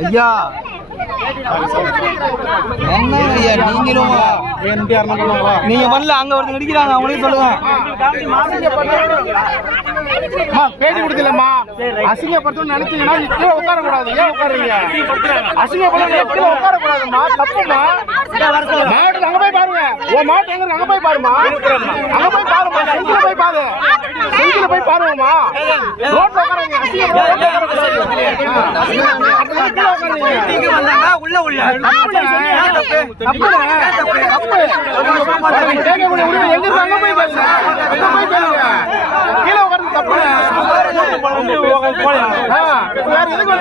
ஐயா. என்ன ஐயா நீங்களும் நீங்க வரல அங்க ஒருத்தர் நடிக்கிறாங்க அவங்களே சொல்லுங்க. அம்மா, பேட்டி கொடுக்கலம்மா. அசிங்கப்படுத்தணும்னு நினைச்சீங்கன்னா கீழே உட்கார கூடாது ஏன் உட்காருங்க? அசிங்கப்படுத்த கீழே உட்கார தப்புமா போய் பாருங்க எங்க அங்க போய் பாருமா அங்க போய் பாருமா செஞ்சில போய் பாரு செஞ்சில போய் பாருமா ரோட்ல உட்காருங்க உள்ள உள்ள தப்பு. எங்க அங்க போய் அங்க போய் கீழே வேற எதுக்கு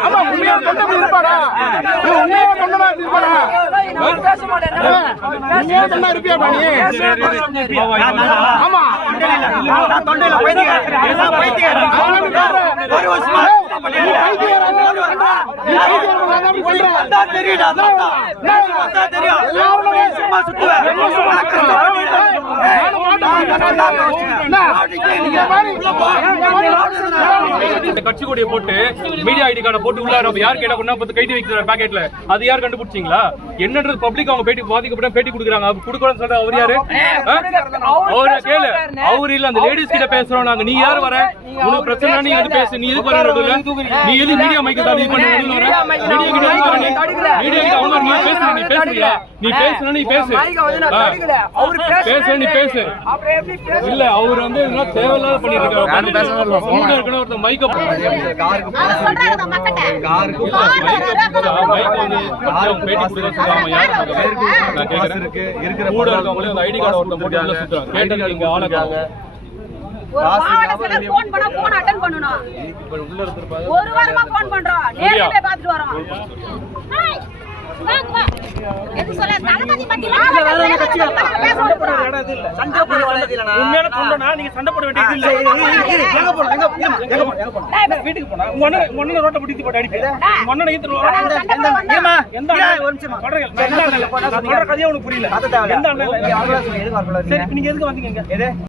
ஆமா, உண்மையா தொண்டை உண்மையா தெரியும் சும்மா சுத்துவேன் கட்சி கொடியை போட்டு மீடியா ஐடி கார்டை போட்டு உள்ள நம்ம யார் கேட்டா கொண்டா பத்து கைட்டு வைக்கிற பாக்கெட்ல அது யார் கண்டுபிடிச்சீங்களா? என்னன்றது பப்ளிக் அவங்க பேட்டி பாதிக்கப்பட்ட பேட்டி கொடுக்குறாங்க. அவர் கொடுக்கறன்னு சொல்ற அவர் யாரு? அவரை கேளு. அவர் இல்ல அந்த லேடிஸ் கிட்ட பேசுறோம் நாங்க. நீ யார் வர? உனக்கு பிரச்சனை நீ எது பேசு. நீ எதுக்கு வர? நீ எது மீடியா மைக்கு தான் நீ பண்ண மீடியா கிட்ட மீடியா கிட்ட அவங்க நீ பேசுற நீ பேசுறியா நீ பேசுன நீ பேசு. பேசு நீ பேசு. இல்ல அவர் வந்து தேவையில்லாத பண்ணிட்டு இருக்காரு. ஒருத்தர் மைக்க ஒரு வாரமா phone பண்றோம். நேர்ல போய் பார்த்துட்டு வரோம். சண்டை போட வேண்டியது இல்ல. எங்க போலாம் எங்க எங்க போலாம் எங்க போலாம் டேய், வீட்டுக்கு போனா உங்க அண்ணன் உங்க அண்ணனை ரோட்டை பிடித்து போட்டு அடிப்பேன். உங்க அண்ணனை சொல்றேன், சொல்ற கதையே உனக்கு புரியல. எந்த அண்ணன்? சரி நீங்க எதுக்கு வந்தீங்க